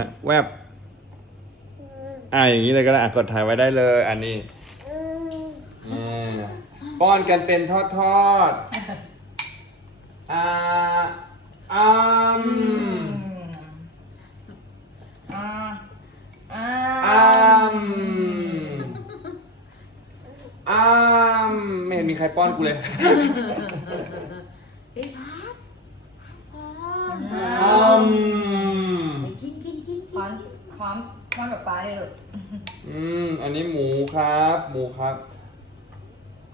นะแวบอ่าอย่างนี้เลยก็ได้อะกดถ่ายไว้ได้เลย อันนี้อ่าป้อนกันเป็นทอดทอดๆอ่าอ้ามอ่าอ่าอ้ามอ้ามไม่เห็นมีใครป้อนกูเลย เฮ้ยพัดพัด อ้าม ไปกินกินกิน พร้อมพร้อมพ ร้อมแบบปลาเลยลูกอืม อันนี้หมูครับ หมูครับ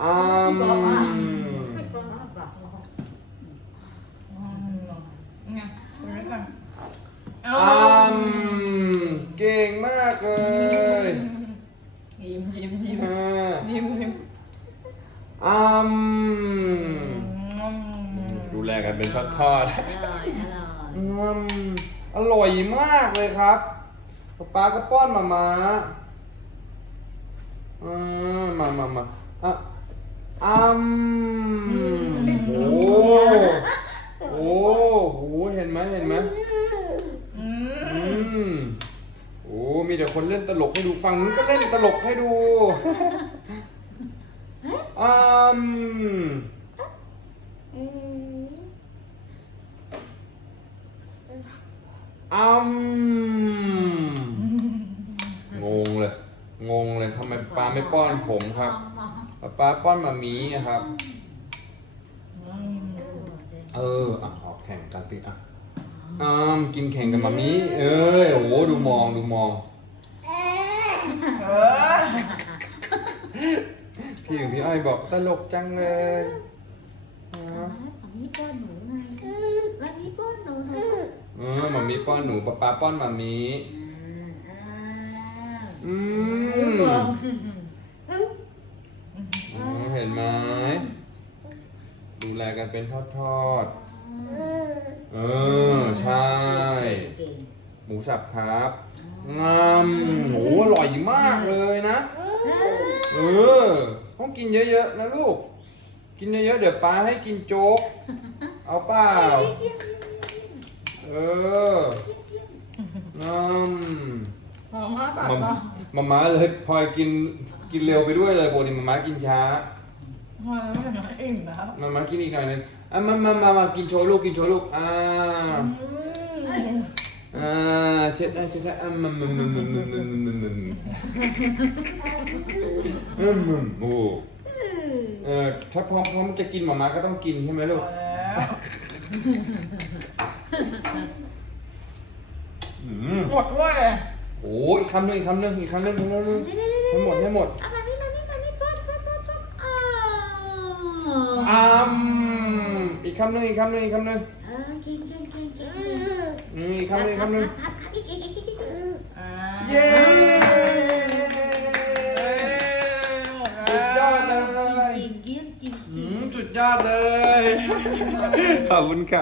อ้ามอืมไงคุณนึกก่อนเอาอ้ามเก่งมากเลยยิ้มยิ้มยิ้มอ่ายิ้มยิ้มอ้ามอืมดูแลกันเป็นทอดอร่อยอร่อยๆอืมอร่อยมากเลยครับ ป๊าป๊าก็ป้อนมามาอืมมามามาอะอ้มโอ้โอ้โหเห็นไหมเห็นไหมอืมโอ้มีแต่คนเล่นตลกให้ดูฝั่งนู้นก็เล่นตลกให้ดูอืมอืม อืมงงเลย งงเลยทำ ไมปลาไม่ป้อนผมครับปลาปลาป้อนมามีอะครับอืมเอออะออกแข่งกันติอะอืมกินแข่งกับมามีเอ้ยโอ้โหดูมองดูมอง เออพี่ของพี่อ้อยบอกตลกจังเลยอ๋ออันนี้ป้อนหนูไงวันนี้ป้อนหนูหนูเออมามีป้อนหนูป้าป้าป้อนมามีอ่าอืม กันเป็นทอดๆเออ ใช่ เก่งหมูสับครับงามโหอร่อยมากเลยนะ เออ ต้องกินเยอะๆนะลูก กินเยอะๆเดี๋ยวป้าให้กินโจ๊ก เอาเปล่า เอองามพอมาปากมาก็มาม่าเลยพลอยกินกินเร็วไปด้วยเลยปกติมาม่ากินช้า พอไม่ถึงอิ่มแล้วมาม่ากินอีกหน่อยหนึงอะมามามามากินโชว์ลูกกินโชว์ลูกอ่าอืมอ่าเช็ดได้เช็ดได้อะมันมันมันมันมันมันมันมันอืมอืมโอ้เออถ้าพร้อมพร้อมจะกินมาม่าก็ต้องกินใช่ไหมลูกแล้วอืมหมดด้วยโอ้อีกคำหนึ่งอีกคำหนึ่งอีกคำหนึ่งอีกคำหนึ่งให้หมดให้หมด เอามานี่มานี่มานี่ป้อนป้อนป้อนป้อนอ้าว อ้ามอี กคำหนึ่งอีกคำหนึ่งอีกคำหนึ่งเออกินกินกินกินอืมอีกคำหนึ่งอีกคำหนึ่งครับครับอีกอีกอีกอีกอีกอ่าเย้สุดยอดเลยกินกินกินอืมสุดยอดเลยขอบคุณครับ